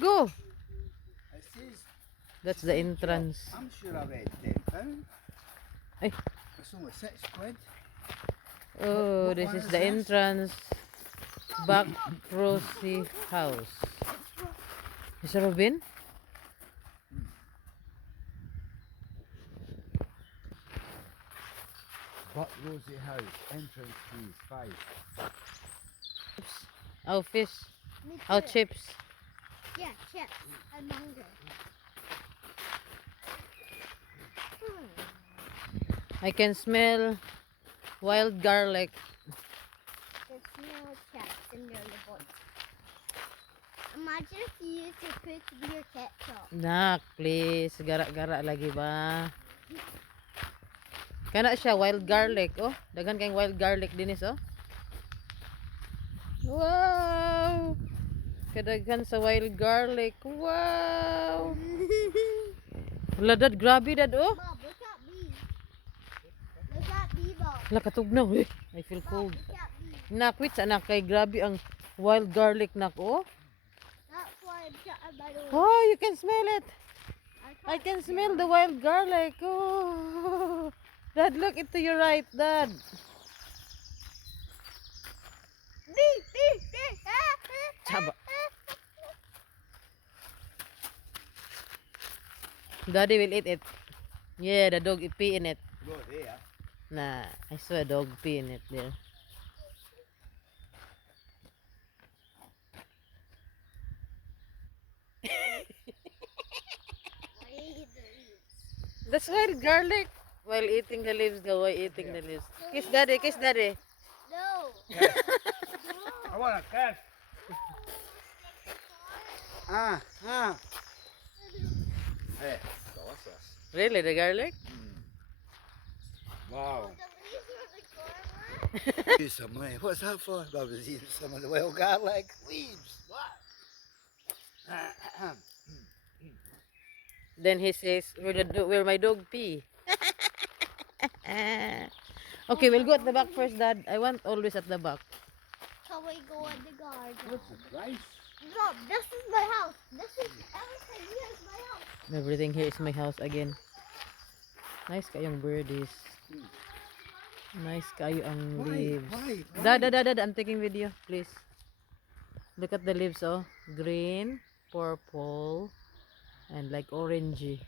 Go. I see. That's the entrance. I'm sure I read £10. Ay. It's only £6. Oh, What this one is is the this? entrance. Back Rosie house. Is it Robin? Buck Rosie House, entrance fees, 5. Oh, fish. Me Oh, too. chips. Yeah, chips and mango. I can smell wild garlic. There's no chips in your boat. Imagine if you used to put your ketchup. Nak, please. Gara-gara lagi ba? Kana siya, wild garlic. Oh, daghan kayong wild garlic dinis, oh. Wow! Kadaghan sa wild garlic. Wow! Wala dad, grabe dad, oh. Bob, look at me. Look at me, Bob. Wala katugnaw, eh. I feel Bob, cold. look at me. Nak, wait, anak, kay grabe ang wild garlic, nak, oh. That's why I'm shutting my door. Oh, you can smell it. I can't can smell the wild garlic. Oh. Dad, look into your right, Dad. Beep, beep, beep. Chaba. Daddy will eat it. Yeah, the dog pee in it. Go there. Nah, I saw a dog pee in it there. I hate the leaves. That's wild garlic. While eating the leaves, the way eating the leaves. Kiss daddy, kiss daddy. No. I want a cat. Ah. Hey, delicious. Really, the garlic? Wow. The leaves are the garlic. Use some way. What's that for? I was eating some of the wild garlic leaves. What? Then he says, where my dog pee? Okay, we'll go at the back first, Dad. I want always at the back. Can we go in the garden? What's the price? Bob, this is my house. This is everything. Here is my house. Everything here is my house again. Nice kayong birdies. Nice kayo ang leaves. Why? Dad, I'm taking video, please. Look at the leaves, oh. Green, purple, and like orangey.